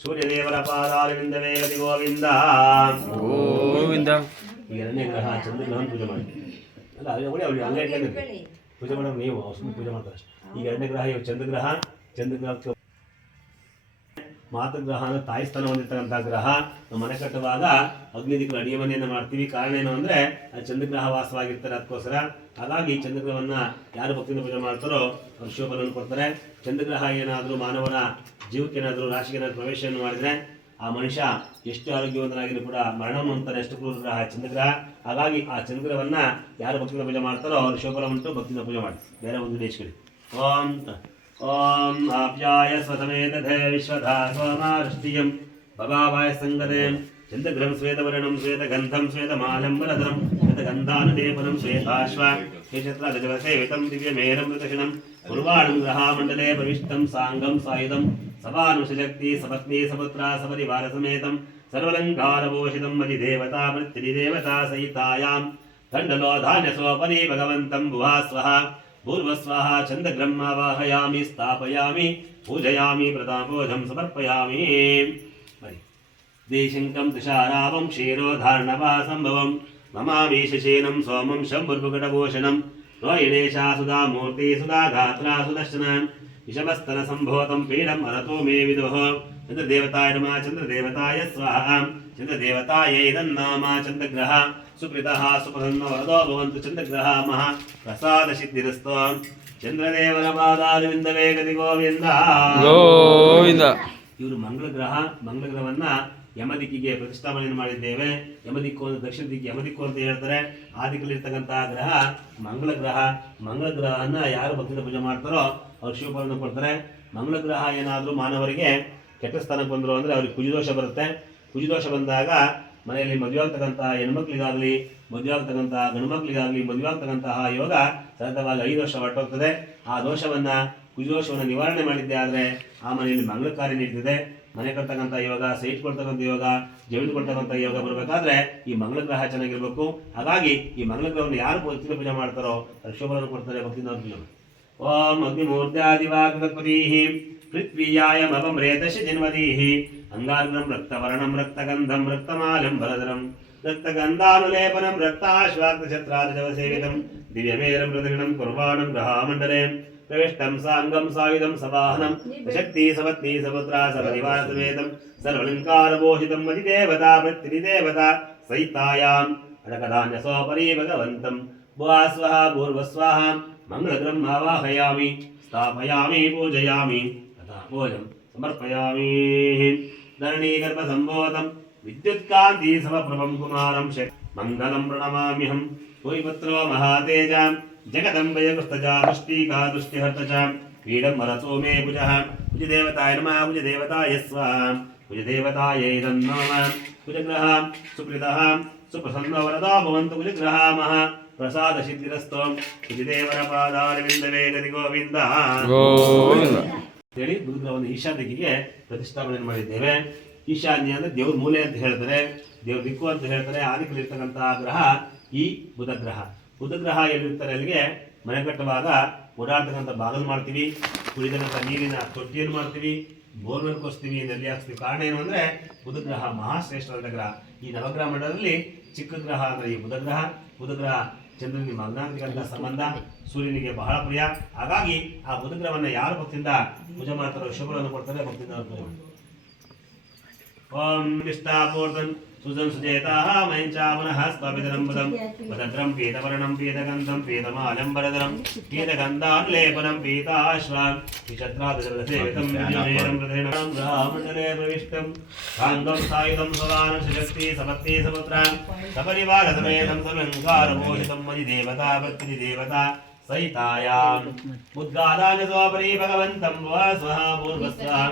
ಸೂರ್ಯದೇವರ ಪಾದಾರವಿಂದವೇ ಗತಿ ಗೋವಿಂದ ಗೋವಿಂದ. ಈಗ ಎರಡನೇ ಗ್ರಹ ಚಂದ್ರಗ್ರಹನ ಪೂಜೆ ಮಾಡಿ ಅಲ್ಲ ಅವಳಿ ಹಂಗೆ ಪೂಜೆ ಮಾಡೋದು ನೀವು ಸುಮ್ಮನೆ ಪೂಜೆ ಮಾಡ್ತಾರೆ ಅಷ್ಟೇ. ಈಗ ಎರಡನೇ ಗ್ರಹ ಇವಾಗ ಚಂದ್ರಗ್ರಹಕ್ಕೆ ಮಾತೃಗ್ರಹ ಅಂದ್ರೆ ತಾಯಿ ಸ್ಥಾನ ಹೊಂದಿರ್ತಕ್ಕಂಥ ಗ್ರಹ. ನಾವು ಮನೆ ಕಟ್ಟುವಾಗ ಅಗ್ನಿದಿಕ್ಕಲು ಅಡಿಗೆ ಮನೆಯನ್ನು ಮಾಡ್ತೀವಿ. ಕಾರಣ ಏನು ಅಂದರೆ ಚಂದ್ರಗ್ರಹ ವಾಸವಾಗಿರ್ತಾರೆ, ಅದಕ್ಕೋಸ್ಕರ. ಹಾಗಾಗಿ ಚಂದ್ರಗ್ರಹವನ್ನು ಯಾರು ಭಕ್ತಿಯಿಂದ ಪೂಜೆ ಮಾಡ್ತಾರೋ ಅವ್ರು ಶುಭಫಲವನ್ನು ಕೊಡ್ತಾರೆ. ಚಂದ್ರಗ್ರಹ ಏನಾದರೂ ಮಾನವನ ಜೀವಕ್ಕೆ ಏನಾದರೂ ರಾಶಿಗೆ ಏನಾದರೂ ಪ್ರವೇಶವನ್ನು ಮಾಡಿದರೆ ಆ ಮನುಷ್ಯ ಎಷ್ಟು ಆರೋಗ್ಯವಂತನಾಗಿಯೂ ಕೂಡ ಮರಣವನ್ನು ಹೊಂದ್ತಾನೆ. ಎಷ್ಟು ಕ್ರೂರ ಗ್ರಹ ಚಂದ್ರಗ್ರಹ. ಹಾಗಾಗಿ ಆ ಚಂದ್ರಗ್ರಹವನ್ನು ಯಾರು ಭಕ್ತಿಯಿಂದ ಪೂಜೆ ಮಾಡ್ತಾರೋ ಅವ್ರು ಶುಭಫಲ ಉಂಟು. ಭಕ್ತಿಯಿಂದ ಪೂಜೆ ಮಾಡಿ. ಬೇರೆ ಒಂದು ದೇಶಗಳು ಓಂ ಆಪ್ಯಾಯ ಸ್ವಸಮೇತಧೇ ವಿಶ್ವಧಾ ಸೋಮಾರುಷ್ಟಿಯಂ ಭವಾಯ ಸಂಗದೆ ಚಂದ್ರಗ್ರಹಂ ಶ್ವೇತವರ್ಣಂ ಶ್ವೇತಗಂಧಂ ಶ್ವೇತಮಾಲಂ ವರದಂ ಶ್ವೇತಗಂಧಾನುಲೇಪನಂ ಶ್ವೇತಾಶ್ವ ಶ್ವೇತತ್ರಜವಸೇವಿತಂ ದಿವ್ಯಮೇರಂ ಋತಕ್ಷಣಂ ಪೂರ್ವಾಣಂ ಗ್ರಹಾಮಂಡಲೆ ಪ್ರವಿಷ್ಟಂ ಸಾಂಗಂ ಸಾಯುಧಂ ಸಭಾನುಷಜಕ್ತಿ ಸಪತ್ನಿ ಸಪುತ್ರ ಸಪರಿವಾರ ಸಮೇತಂ ಸರ್ವಲಂಕಾರಭೂಷಿತಂ ಅಧಿದೇವತಾ ಮೃತ್ಯುದೇವತಾ ಸಹಿತಾಯಾಂ ದಂಡಲೋಧಾನ್ಯಸೋಪರಿ ಭಗವಂತಂ ಭುವಾ ಸ್ವಃ पूर्वस्वाहा चंद्रग्रह्मावाहयामि स्थापयामि पूजयामि प्रतापोजं समर्पयामि. देशंकं तुषारावं क्षीरोधार्णवासंभवं ममामि शशेनं सोमं शम्भुर्भुकटभूषणं रोहिणेशा सुधा मूर्ति सुधा गात्रा सुदर्शनान् विषमस्तन संभोतं पीडं अरतो मे विदुः. चंद्रदेवताय नमः. चंद्रदेवताय स्वाहा. चंद्रदेवतायै तन्नाम. चंद्रग्रह सुप्रीतः सुप्रसन्नो वरदो भवन्तु. चंद्रग्रह महा प्रसाद सिद्धिरस्तु. चंद्रदेवर पादारविंदवे गति ಗೋವಿಂದ ಗೋವಿಂದ. ಇವರು ಮಂಗಳಗ್ರಹವನ್ನ ಯಮದಿಕ್ಕಿಗೆ ಪ್ರತಿಷ್ಠಾಪನೆಯನ್ನು ಮಾಡಿದ್ದೇವೆ. ಯಮದಿಕ್ಕು ದಕ್ಷಿಣ ದಿಕ್ಕು ಯಮದಿಕ್ಕು ಅಂತ ಹೇಳ್ತಾರೆ. ಆ ದಿಕ್ಕಲ್ಲಿರ್ತಕ್ಕಂತಹ ಗ್ರಹ ಮಂಗಳಗ್ರಹನ ಯಾರು ಭಕ್ತಿಯಿಂದ ಪೂಜೆ ಮಾಡ್ತಾರೋ ಅವ್ರು ಶಿವಫಲವನ್ನು ಕೊಡ್ತಾರೆ. ಮಂಗಳಗ್ರಹ ಏನಾದರೂ ಮಾನವರಿಗೆ ಕೆಟ್ಟ ಸ್ಥಾನಕ್ಕೆ ಬಂದರು ಅಂದರೆ ಅವ್ರಿಗೆ ಕುಜದೋಷ ಬರುತ್ತೆ. ಕುಜದೋಷ ಬಂದಾಗ ಮನೆಯಲ್ಲಿ ಮದುವೆ ಆಗ್ತಕ್ಕಂತಹ ಹೆಣ್ಮಕ್ಳಿಗಾಗಲಿ ಮದುವೆ ಆಗ್ತಕ್ಕಂತಹ ಗಂಡುಮಕ್ಳಿಗಾಗಲಿ ಮದುವೆ ಆಗ್ತಕ್ಕಂತಹ ಯೋಗ ಸತತವಾಗಿ 5 ವರ್ಷ ಹೊರಟೋಗ್ತದೆ. ಆ ಕುಜದೋಷವನ್ನು ನಿವಾರಣೆ ಮಾಡಿದ್ದೆ ಆದರೆ ಆ ಮನೆಯಲ್ಲಿ ಮಂಗಳ ಕಾರ್ಯ ನೀಡ್ತಿದೆ. ಮನೆ ಕಟ್ತಕ್ಕಂಥ ಯೋಗ, ಸೈಟ್ ಕೊಡ್ತಕ್ಕಂಥ ಯೋಗ, ಜಮೀನು ಕೊಡ್ತಕ್ಕಂಥ ಯೋಗ ಬರಬೇಕಾದ್ರೆ ಈ ಮಂಗಳಗ್ರಹ ಚೆನ್ನಾಗಿರ್ಬೇಕು. ಹಾಗಾಗಿ ಈ ಮಂಗಳಗ್ರಹವನ್ನು ಯಾರು ಭಕ್ತಿಯಿಂದ ಪೂಜೆ ಮಾಡ್ತಾರೋ ಶುಭವನ್ನು ಕೊಡ್ತಾರೆ. ಭಕ್ತಿಯಿಂದ ಪೂಜೆ. ಓಂ ಅಗ್ನಿಮೂರ್ತ್ಯಾದಿವಾಗ್ರಪತೀಃ ಪೃಥ್ವೀಯಾಯಮಪಂ ರೇತಶ ಜನ್ಮದೀಃ ಅಂಗಾರ್ಗ್ರಂ ರಕ್ತವರ್ಣಂ ರಕ್ತಗಂಧಂ ರಕ್ತಮಾಲಂ ಬಲಧರಂ ರಕ್ತಗಂಧಾನುಲೇಪನಂ ರಕ್ತಾಶ್ವಾಕ್ತಛತ್ರಾದಿಜವಸೇವಿತಂ ದಿವ್ಯಮೇರಂ ಪ್ರದಕ್ಷಿಣಂ ಕುರ್ವಾಣಂ ಗ್ರಹಾಮಂಡಲೆ ಪ್ರವಿಷ್ಟಂ ಸಾಂಗಂ ಸಾಯುಧಂ ಸವಾಹನಂ ಶಕ್ತಿ ಸಪತ್ನಿ ಸಪುತ್ರ ಸಪರಿವಾರ ಸಮೇತಂ ಸರ್ವಲಂಕಾರಭೂಷಿತಂ ಅಧಿದೇವತಾ ಮೃತ್ಯುದೇವತಾ ಸಹಿತಾಯಾಂ ಅಡಕಧಾನ್ಯಸೋಪರಿ ಭಗವಂತಂ ಭುವಾ ಸ್ವಃ ಭೂರ್ವಸ್ವಾಹ ಮಂಗಳಗ್ರಹಂ ಆವಾಹಯಾಮಿ ಸ್ಥಾಪಯಾಮಿ ಪೂಜಯಾಮಿ ಪ್ರತಾಪೋಜಂ ಸಮರ್ಪಯಾಮಿ. ಧರಣೀಗರ್ಭ ಸಂಬೋಧಂ ವಿದ್ಯುತ್ಕಾಂತಿ ಸಮಪ್ರಭಂ ಕುಮಾರಂ ಮಂಗಲಂ ಪ್ರಣಮಾಮ್ಯಹಂ. ಭೂಮಿಪುತ್ರೋ ಮಹಾತೇಜಾಂ ಜಗದಂಬಯಗುಸ್ತಜಾ ದೃಷ್ಟೀಕಾ ದೃಷ್ಟಿಹರ್ತಜಾಂ ಪೀಡಂ ವರಸೋ ಮೇ ಭುಜಃ. ಭುಜದೇವತಾಯ ನಮಃ. ಭುಜದೇವತಾಯ ಸ್ವಾಹ. ಭುಜದೇವತಾಯೈ ತನ್ನಮ. ಭುಜಗ್ರಹ ಸುಪ್ರೀತಃ ಸುಪ್ರಸನ್ನೋ ವರದೋ ಭವಂತು. ಭುಜಗ್ರಹ ಮಹಾ ಪ್ರಸಾದ ಸಿದ್ಧಿರಸ್ತು. ಭುಜದೇವರ ಪಾದಾರವಿಂದವೇ ಗತಿ ಗೋವಿಂದ ಗೋವಿಂದ ಹೇಳಿ ಬುಧಗ್ರಹವನ್ನು ಈಶಾನ್ಯಕ್ಕೆ ಪ್ರತಿಷ್ಠಾಪನೆ ಮಾಡಿದ್ದೇವೆ. ಈಶಾನ್ಯ ಅಂದರೆ ದೇವ್ರ ಮೂಲೆ ಅಂತ ಹೇಳ್ತಾರೆ, ದೇವ್ರ ದಿಕ್ಕು ಅಂತ ಹೇಳ್ತಾರೆ. ಆ ದಿಕ್ಕಲ್ಲಿರ್ತಕ್ಕಂತಹ ಗ್ರಹ ಈ ಬುಧಗ್ರಹ. ಬುಧಗ್ರಹ ಎಲ್ಲಿರ್ತಾರೆ ಅಲ್ಲಿಗೆ ಮನೆ ಕಟ್ಟುವಾಗ ಓಡಾಡ್ತಕ್ಕಂಥ ಬಾಗಿಲು ಮಾಡ್ತೀವಿ, ಕುಡಿತಕ್ಕಂಥ ನೀರಿನ ತೊಟ್ಟಿಯನ್ನು ಮಾಡ್ತೀವಿ, ಬೋರ್ವೆಲ್ ಕೊಸ್ತೀವಿ, ನಲ್ಲಿ ಹಾಕ್ತೀವಿ. ಕಾರಣ ಏನು ಅಂದರೆ ಬುಧಗ್ರಹ ಮಹಾಶ್ರೇಷ್ಠವಾದ ಗ್ರಹ. ಈ ನವಗ್ರಹ ಮಂಡಲದಲ್ಲಿ ಚಿಕ್ಕ ಗ್ರಹ ಅಂದರೆ ಈ ಬುಧಗ್ರಹ. ಬುಧಗ್ರಹ ಚಂದ್ರನಿಗೆ ಮಗ್ನಾಂತಿಕಂಥ ಸಂಬಂಧ, ಸೂರ್ಯನಿಗೆ ಬಹಳ ಪ್ರಿಯ. ಹಾಗಾಗಿ ಆ ಬುಧಗ್ರಹವನ್ನು ಯಾರು ಭಕ್ತಿಯಿಂದ ಪೂಜೆ ಮಾಡ್ತಾರೋ ಶುಭಗಳನ್ನು ಕೊಡ್ತಾರೆ. ಭಕ್ತಿಯಿಂದ ಪೂಜೆ ಮಾಡ್ತಾರೆ. ಓಂ ನಿಷ್ಠಾಪೂರ್ಧನ್ ಸುಜನ್ ಸುಜೇತಾಃ ಮೈಂಚಾಮನಃ ಸ್ವಾಮಿದರಂ ಬುಧಂ ಭದ್ರಂ ಪೀತವರ್ಣಂ ಪೀತಗಂಧಂ ಪೀತಮಾಲಂಬರಧರಂ ಪೀತಗಂಧಾನುಲೇಪನಂ ಪೀತಾಶ್ವಾಂ ವಿಚತ್ರಾದಜಲಸೇವಿತಂ ವಿಜಯಮೇರಂ ಹೃದಯಂ ಗ್ರಹಾಮಂಡಲೆ ಪ್ರವಿಷ್ಟಂ ಸಾಂಗಂ ಸಾಯುಧಂ ಸವಾನಂ ಶಕ್ತಿ ಸಪತ್ನಿ ಸಪುತ್ರಾಂ ಸಪರಿವಾರ ಸಮೇತಂ ಸರ್ವಲಂಕಾರಭೂಷಿತಂ ಅಧಿದೇವತಾ ಪ್ರತಿದೇವತಾ ಸಹಿತಾಯಾಂ ಉದ್ಗಾದಾನ್ಯಸೋಪರಿ ಭಗವಂತಂ ಭುವಾ ಸ್ವಃ ಭೂರ್ವಸ್ವಃ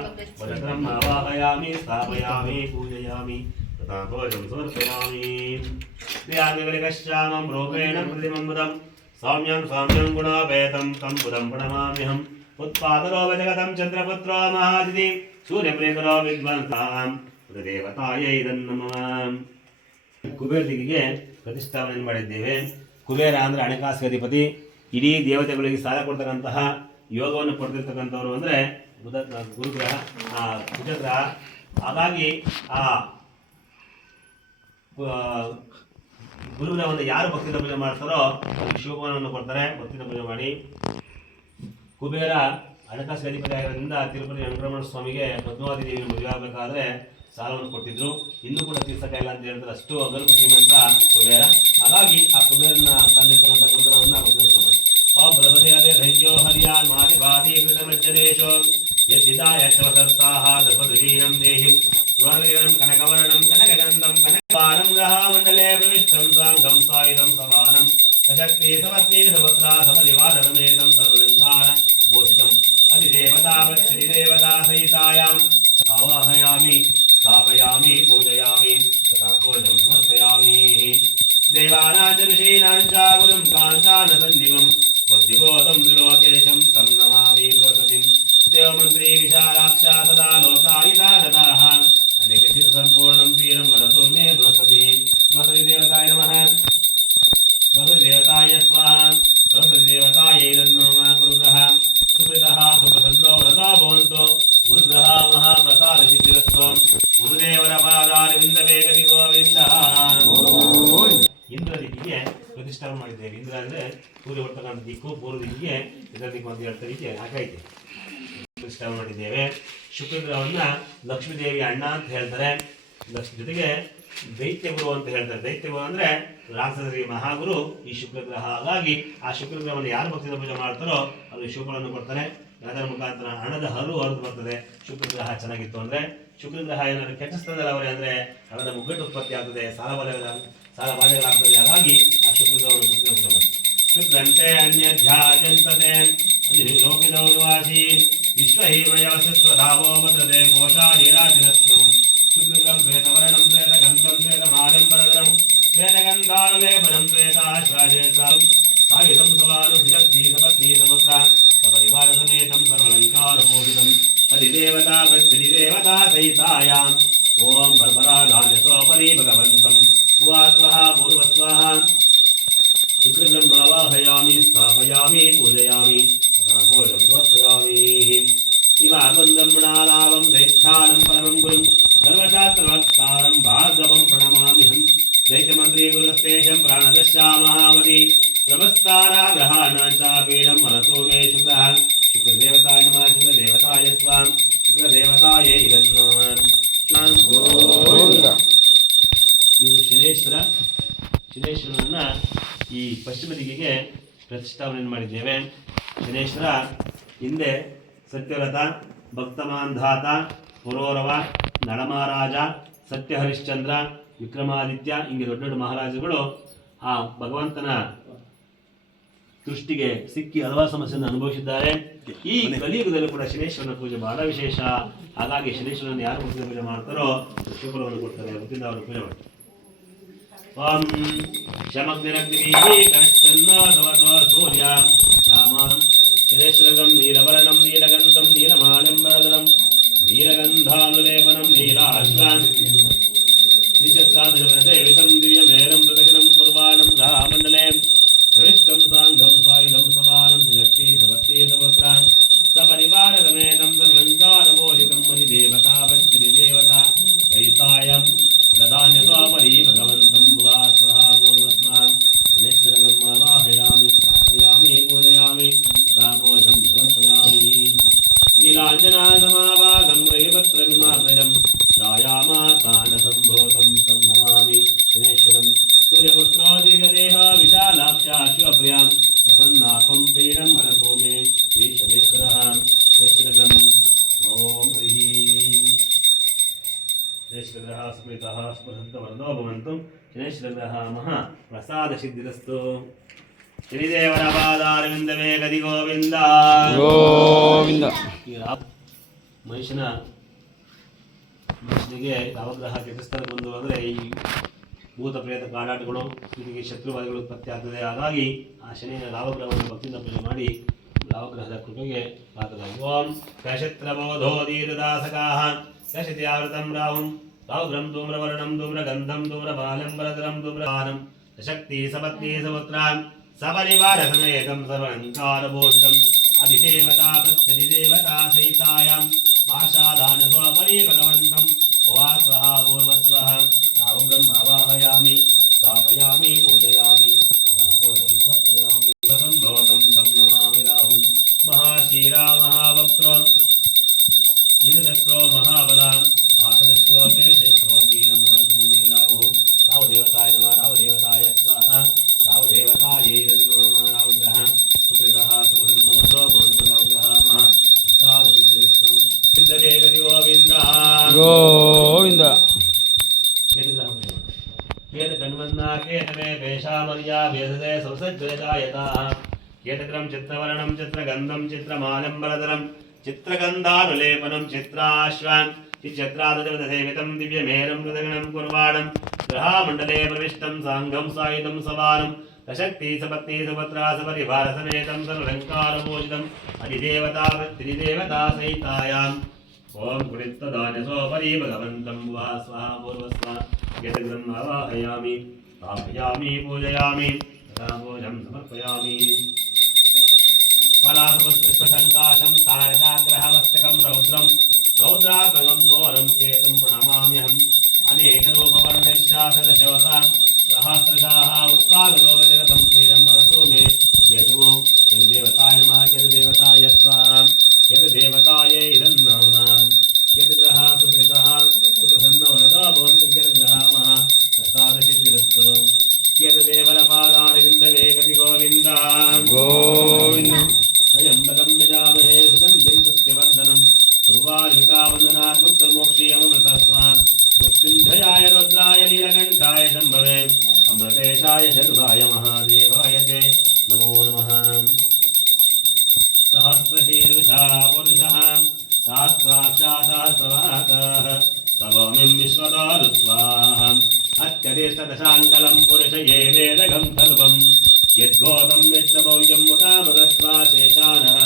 ವರದ್ರಂ ಆವಾಹಯಾಮಿ ಸ್ಥಾಪಯಾಮಿ ಪೂಜಯಾಮಿ ಪ್ರತಾಪೋಜಂ ಸಮರ್ಪಯಾಮಿ. ಶ್ಯಾಮಂ ರೂಪೇಣ ಪ್ರತಿಮಂ ಬುಧಂ ಸೌಮ್ಯಂ ಸೌಮ್ಯಂ ಗುಣೋಪೇತಂ ತಂ ಬುಧಂ ಪ್ರಣಮಾಮ್ಯಹಂ. ಉತ್ಪಾದರೋ ಜಗದಂ ಚಂದ್ರಪುತ್ರೋ ಮಹಾದಿತಿ ಸೂರ್ಯಪ್ರೇಕರೋ ವಿದ್ವಂಸಾಂ ದೇವತಾಯೈ ನಮಃ. ಕುಬೇರ ದಿಗಿಗೆ ಪ್ರತಿಷ್ಠಾಪನೆ ಮಾಡಿದ್ದೇವೆ. ಕುಬೇರ ಅಂದರೆ ಹಣಕಾಸಿಗೆ ಅಧಿಪತಿ. ಇಡೀ ದೇವತೆಗಳಿಗೆ ಸಾಲ ಕೊಡ್ತಕ್ಕಂತಹ ಯೋಗವನ್ನು ಕೊಡ್ತಿರ್ತಕ್ಕಂಥವ್ರು ಅಂದರೆ ಗುರುಗ್ರಹ ಕುಜಗ್ರಹ. ಹಾಗಾಗಿ ಆ ಗುರುಗ್ರಹವನ್ನು ಯಾರು ಭಕ್ತಿಯಿಂದ ಪೂಜೆ ಮಾಡ್ತಾರೋ ಅವ್ರಿಗೆ ಶಿವಭವನವನ್ನು ಕೊಡ್ತಾರೆ. ಭಕ್ತಿಯಿಂದ ಪೂಜೆ ಮಾಡಿ. ಕುಬೇರ ಹಣಕಾಸು ಅಧಿಪತಿ ಆಗಿರೋದ್ರಿಂದ ತಿರುಪತಿ ವೆಂಕಟರಮಣ ಸ್ವಾಮಿಗೆ ಪದ್ಮಾವತಿ ದೇವಿ ಮದುವೆ ಆಗಬೇಕಾದ್ರೆ ಸಾಲವನ್ನು ಕೊಟ್ಟಿದ್ರು. ಇನ್ನೂ ಕೂಡ ತೀರ್ಸಕ್ಕಾಗಿಲ್ಲ ಅಂತ ಹೇಳಿದ್ರೆ ಅಷ್ಟು ಅಗಲ್ಪ ಶ್ರೀಮಂತ ಕುಬೇರ. ಹಾಗಾಗಿ ಆ ಕುಬೇರನ ತಂದಿರ್ತಕ್ಕಂಥ ಗುರುಗ್ರಹವನ್ನು ಭಕ್ತಿಯಿಂದ ಪೂಜೆ ಮಾಡಿ. ಓಂ ಬೃಹದೇವತೆ ಧೈರ್ಯೋ ಹರಿಯಾನ್ ಮಾತಿಭಾತಿ ಕೃತಮಜ್ಜನೇಶೋ ಯದ್ವಿದಾಯ ಚವಸರ್ತಾಹ ದಪದುರೀನಂ ದೇಹಿಂ ಗುಣವೀರಂ ಕನಕವರ್ಣಂ ಕನಕಗಂಧಂ ಕನಕಪಾಣಂ ಗ್ರಹಮಂಡಲೇ ಪ್ರವಿಷ್ಟಂ ಸಾಂಗಂ ಸಾಯುಧಂ ಸಮಾನಂ ಸಶಕ್ತಿ ಸಪತ್ನಿ ಸಪುತ್ರ ಸಮಲಿವಾರ ಸಮೇತಂ ಸರ್ವವಿಂಕಾರ ಭೂಷಿತಂ ಅಧಿದೇವತಾ ದೇವತಾ ಸಹಿತಾಯಾಂ ಆವಾಹಯಾಮಿ ಸ್ಥಾಪಯಾಮಿ ಪೂಜಯಾಮಿ ತಥಾ ಪೂಜಂ ಸಮರ್ಪಯಾಮಿ. ದೇವಾನಾಂ ಚ ಋಷೀಣಾಂ ಚ ಗುರುಂ ಕಾಂಚಾನ ಸನ್ನಿಭಂ ಬುದ್ಧಿಬೋಧಂ ತ್ರಿಲೋಕೇಶಂ ತಂ ನಮಾಮಿ ಬೃಹಸ್ಪತಿಂ. ದೇವಮಂತ್ರಿ ವಿಶಾಲಾಕ್ಷ ಸದಾ ಲೋಕಾಯಿತಾ ಸದಾಃ ಅನೇಕ ಸಂಪೂರ್ಣಂ ಪೀರಂ ಮನಸೋ ಮೇ ಬೃಹಸ್ಪತಿ. ಬೃಹಸ್ಪತಿ ದೇವತಾಯ ನಮಃ. ಬೃಹಸ್ಪತಿ ದೇವತಾಯ ಸ್ವಾಹ. ಬೃಹಸ್ಪತಿ ದೇವತಾಯೈ ನಮಃ. ಗುರುಗ್ರಹ ಸುಪ್ರೀತಃ ಸುಪ್ರಸನ್ನೋ ವ್ರತಾ ಭವಂತು. ಗುರುಗ್ರಹ ಮಹಾಪ್ರಸಾದ ಸಿದ್ಧಿರಸ್ತು. ಗುರುದೇವರ ಪಾದಾರವಿಂದವೇ ಗತಿ ಗೋವಿಂದ. ಇಂದ್ರ ದಿಕ್ಕಿಗೆ ಪ್ರತಿಷ್ಠಾಪನೆ ಮಾಡಿದ್ದೇವೆ. ಇಂದ್ರ ಅಂದ್ರೆ ಸೂರ್ಯ ಹೊರತಕ್ಕಂಥ ದಿಕ್ಕು, ಪೂರ್ವ ದಿಕ್ಕಿಗೆ ಇದರ ದಿಕ್ಕು ಅಂತ ಹೇಳ್ತಾ ರೀತಿ ಹಾಕೈತೆ ಪ್ರತಿಷ್ಠಾಪನೆ ಮಾಡಿದ್ದೇವೆ. ಶುಕ್ರಗ್ರಹವನ್ನ ಲಕ್ಷ್ಮೀದೇವಿ ಅಣ್ಣ ಅಂತ ಹೇಳ್ತಾರೆ. ಜೊತೆಗೆ ದೈತ್ಯ ಗುರು ಅಂತ ಹೇಳ್ತಾರೆ. ದೈತ್ಯ ಗುರು ಅಂದ್ರೆ ರಾಕ್ಷಸರಿಗೆ ಮಹಾಗುರು ಈ ಶುಕ್ರಗ್ರಹ. ಹಾಗಾಗಿ ಆ ಶುಕ್ರಗ್ರಹವನ್ನು ಯಾರು ಭಕ್ತಿಯಿಂದ ಪೂಜೆ ಮಾಡ್ತಾರೋ ಅದು ಶುಕ್ರವನ್ನು ಕೊಡ್ತಾರೆ. ಅದರ ಮುಖಾಂತರ ಹಣದ ಹರಿವು ಹೊರದು ಬರ್ತದೆ. ಶುಕ್ರಗ್ರಹ ಚೆನ್ನಾಗಿತ್ತು ಅಂದ್ರೆ. ಶುಕ್ರಗ್ರಹ ಏನಾದ್ರು ಕೆಟ್ಟ ಸ್ಥಳದಲ್ಲಿ ಅವರೇ ಅಂದ್ರೆ ಹಣದ ಮುಗ್ಗಟ್ಟು ಉತ್ಪತ್ತಿ ಆಗ್ತದೆ, ಸಾಲ ಬಾಧೆಗಳಾಗ್ತದೆ. ಹಾಗಾಗಿ ಆ ಶುಕ್ರಗ್ರಹವನ್ನು ಭಕ್ತಿಯಿಂದ ಪೂಜೆ ಮಾಡಿ. ಶುಕ್ರಂತೆ ಅನ್ಯಧ್ಯಾಜಂತತೆ ಅಧಿರೋಪಿತೋ ನಿವಾಸಿ ವಿಶ್ವಹೀಮಯವಸ್ವಧಾವೋ ಭದ್ರತೆ ಕೋಶಾಹಿರಾಜಿರಸ್ತು. ಶುಕ್ರಗ್ರಹಂ ಶ್ವೇತವರ್ಣಂ ಶ್ವೇತಗಂಧಂ ಶ್ವೇತಮಾಲಂಬರಧರಂ ಶ್ವೇತಗಂಧಾನುಲೇಪನಂ ಶ್ವೇತಾಶ್ವಾಸೇತಾಂ ಸಾಯುಧಂ ಸವಾನು ಸುಶಕ್ತಿ ಸಪತ್ನಿ ಸಪುತ್ರ ಸಪರಿವಾರ ಸಮೇತಂ ಸರ್ವಲಂಕಾರಮೋಹಿತಂ ಅಧಿದೇವತಾ ಪ್ರತ್ಯಧಿದೇವತಾ ಸಹಿತಾಯಾಂ ಓಂ ಬರ್ಬರಾಧಾನ್ಯಸೋಪರಿ ಭಗವಂತಂ ಭುವಾ ಸ್ವಃ ಪೂರ್ವಸ್ವಃ. ಶುಕ್ರಗ್ರಹಂ ಆವಾಹಯಾಮಿ ಸ್ಥಾಪಯಾಮಿ ಪೂಜಯಾಮಿ ತಥಾ ಪೂಜಂ ಸಮರ್ಪಯಾಮಿ. ಇವಾಗಂಧಂ ಮೃಣಾಲಾವಂ ದೈತ್ಯಾನಂ ಪರಮಂ ಗುರುಂ ಸರ್ವಶಾಸ್ತ್ರವಕ್ತಾರಂ ಭಾರ್ಗವಂ ಪ್ರಣಮಾಮ್ಯಹಂ. ದೈತ್ಯಮಂತ್ರಿ ಗುರುಸ್ತೇಷಂ ಪ್ರಾಣದಶ್ಯಾ ಮಹಾಮತಿ ಪ್ರಭಸ್ತಾರಾಗಹಾನ ಚಾಪೀಡಂ ಮನಸೋ ಮೇ ಶುಕ್ರಃ. ಶುಕ್ರದೇವತಾಯ ನಮಃ. ಶುಕ್ರದೇವತಾಯ ಸ್ವಾಂ. ಶುಕ್ರದೇವತಾಯೇ ಇದನ್ನು. ಇವರು ಶನೇಶ್ವರ. ಶನೇಶ್ವರನನ್ನ ಈ ಪಶ್ಚಿಮ ದಿಕ್ಕಿಗೆ ಪ್ರತಿಷ್ಠಾಪನೆ ಮಾಡಿದ್ದೇವೆ. ಶನೇಶ್ವರ ಹಿಂದೆ ಸತ್ಯವ್ರತ, ಭಕ್ತಮಾಂಧಾತ, ಪುರೋರವ, ನಳಮಹಾರಾಜ, ಸತ್ಯಹರಿಶ್ಚಂದ್ರ, ವಿಕ್ರಮಾದಿತ್ಯ ಹಿಂಗೆ ದೊಡ್ಡ ದೊಡ್ಡ ಮಹಾರಾಜರುಗಳು ಆ ಭಗವಂತನ ದೃಷ್ಟಿಗೆ ಸಿಕ್ಕಿ ಹಲವಾರು ಸಮಸ್ಯೆಯನ್ನು ಅನುಭವಿಸಿದ್ದಾರೆ. ಈ ಕಲಿಯುಗದಲ್ಲೂ ಕೂಡ ಶನೇಶ್ವರನ ಪೂಜೆ ಬಹಳ ವಿಶೇಷ. ಹಾಗಾಗಿ ಶನೇಶ್ವರನ ಯಾರು ಭಕ್ತಿಯಿಂದ ಪೂಜೆ ಮಾಡ್ತಾರೋ ಶುಕ್ರವನ್ನು ಕೊಡ್ತಾರೆ. ಭಕ್ತಿಯಿಂದ ಅವರು ಪೂಜೆ ಮಾಡ್ತಾರೆ. ಓಂ ಶಮಗ್ನಿರಗ್ನಿಭೀ ಕನಶ್ಚನ್ನೋ ಸವತೋ ಸೂರ್ಯ ಯಾಮಾನಂ ಶನೇಶ್ವರಗಂ ನೀಲವರ್ಣಂ ನೀಲಗಂಧಂ ನೀಲಮಾಲಂಬರಧರಂ ನೀಲಗಂಧಾನುಲೇಪನಂ ನೀಲಾಶ್ವಾನ್ ಶ್ರೀಚಕ್ರಾದೇವಿತಂ ದಿವ್ಯಮೇರಂ ಪ್ರದಕ್ಷಿಣಂ ಕುರ್ವಾಣಂ ಗ್ರಹಮಂಡಲೇ ಪ್ರವಿಷ್ಟಂ ಸಾಂಘಂ ಸಾಯುಧಂ ಸಮಾನಂ ಶಕ್ತಿ ಸಪತ್ನಿ ಸಪುತ್ರ ಸಪರಿವಾರ ಸಮೇತಂ ಸರ್ವಲಂಕಾರಮೋಹಿತಂ ಅಧಿದೇವತಾ ಪ್ರತ್ಯಧಿದೇವತಾ ಸಹಿತಾಯಂ ದದಾನ್ಯಸೋಪರಿ ಭಗವಂತಂ ಭುವಾ ಸ್ವಃ ಪೂರ್ವಸ್ವಃ. ಶನೇಶ್ವರಗಂ ಆವಾಹಯಾಮಿ ಸ್ಥಾಪಯಾಮಿ ಪೂಜಯಾಮಿ ತಥಾ ಪೂಜಂ ಸಮರ್ಪಯಾಮಿ. ನೀಲಾಂಜನಾಸಮಾಭಾಗಂ ರವಿಪತ್ರವಿಮಾಗ್ರಜಂ ಛಾಯಾಮಾಕಾಂಡಸಂಭೂತಂ ತಂ ನಮಾಮಿ ಶನೇಶ್ವರಂ. ಸೂರ್ಯಪುತ್ರೋ ದೀರ್ಘದೇಹ ವಿಶಾಲಾಕ್ಷ ಶಿವಪ್ರಿಯಾಂ ಪ್ರಸನ್ನಾತ್ಮಂ ಪೀಡಂ ಮನಸೋ ಮೇ ಶ್ರೀ ಶನೇಶ್ವರಃ. ಶನೇಶ್ವರಗಂ ಓಂ ಹರಿ. ಶನೇಶ್ವರಗ್ರಹ ಸ್ಮೃತಃ ಸ್ಪೃಹಂತವರದೋ ಭವಂತು. ಶನೇಶ್ವರಗ್ರಹ ಮಹಾ ಪ್ರಸಾದ ಸಿದ್ಧಿರಸ್ತು. ಶ್ರೀದೇವರ ಪಾದಾರವಿಂದವೇ ಗದಿ ಗೋವಿಂದ ಗೋವಿಂದ. ಮನುಷ್ಯನಿಗೆ ಯಾವ ಗ್ರಹ ಕೆಟ್ಟಸ್ಥಾನ ಬಂದು ಅಂದರೆ ಈ ಭೂತ ಪ್ರೇತ ಕಾಡಾಟಗಳು, ಜೊತೆಗೆ ಶತ್ರುವಾದಿಗಳು ಉತ್ಪತ್ತಿ ಆಗ್ತದೆ. ಹಾಗಾಗಿ ಆ ಶನಿಯ ರಾವಗ್ರಹವನ್ನು ಭಕ್ತಿಯಿಂದ ಪೂಜೆ ಮಾಡಿ ರಾವಗ್ರಹದ ಕೃಪೆಗೆ ಪಾತ್ರರಾಗಿ. ಓಂ ಕಶತ್ರಬೋಧೋ ದೀರ್ಘದಾಸಕಾಃ ಕಶತ್ಯಾವೃತಂ ರಾಹುಂ ರಾಹುಗ್ರಹಂ ಧೂಮ್ರವರ್ಣಂ ಧೂಮ್ರಗಂಧಂ ಧೂಮ್ರಬಾಲಂಬರಧರಂ ಧೂಮ್ರಪಾನಂ ಶಕ್ತಿ ಸಪತ್ನಿ ಸಪುತ್ರಾಂ ಸಪರಿವಾರ ಸಮೇತಂ ಸರ್ವಲಂಕಾರಭೂಷಿತಂ अधिदेवता प्रत्यधिदेवता सहितायां माशादानसोपरि भगवन्तं भुवा स्वहा पूर्वस्वः तावग्रम् आवाहयामि स्थापयामि पूजयामि पूजं समर्पयामि स्वतं भवतं तं नमामि राहुं महाशीरा महावक्त्र इदृष्टो महाबलान् आतदृष्टो केशेश्वरो मीनं वरतु मे राहुः रावदेवताय नमः रावदेवताय स्वाहा रावदेवतायै नमः रावग्रह सुकृतः सुभन्नवतो भवन्तरावग्रह महा प्रसादसिद्धिरस्तु चिन्तये गति गोविन्द ಗೋವಿಂದ केत कन्वन्ना केतमे पेशामर्या वेदते संसज्जयतायताः केतग्रं चित्रवर्णं चित्रगन्धं चित्रमालम्बरधरं चित्रगन्धानुलेपनं चित्राश्वान् चित्रादजवदसेवितं दिव्यमेरं कृतगणं कुर्वाणं ग्रहामण्डले प्रविष्टं साङ्गं सायुधं सवानं सशक्ति सपत्नी सुभद्रा सपरिवारसमेतं सर्वलङ्कारपूजितम् अधिदेवता त्रिदेवता सहितायाम् ओम गुणित्तदान्यसोपरि भगवन्तं भुवा स्वाहा पूर्वस्वः यतग्रम् आवाहयामि स्थापयामि पूजयामि तथा पूजं समर्पयामि पलासपुष्पशङ्काशं तारकाग्रहमस्तकं रौद्रं रौद्रात्मकं घोरं केतुं प्रणमाम्यहम् अनेकरूपवर्णश्शासनशोतां सहस्रशाः उत्पादलोकजगतं पीडं वरतु मे यतु यद्देवताय नमः यद्देवताय स्वाहा यद्देवतायै इदं नमः यद्ग्रहः सुकृतः सुप्रसन्नवरदा भवन्तु यद्ग्रहामः प्रसादसिद्धिरस्तु यद्देवरपादारविन्दवे गति गोविन्द ಗೋವಿಂದ त्र्यम्बकं यजामहे सुगन्धिं पुष्टिवर्धनं पूर्वार्विकावन्दनात् मुक्तमोक्षीयमृतस्वान् मृत्युञ्जयाय रुद्राय नीलकण्ठाय शम्भवे अमृतेशाय शर्वाय महादेवाय ते नमो नमः सहस्रशीर्षा पुरुषः सहस्राक्षा सहस्रवाहकः सवमिं विश्वदारुस्वाहा अत्यधिष्ठदशाङ्कलं पुरुष ये वेदगं सर्वं यद्भूतं यच्च भव्यं मुतामगत्वा शेषानः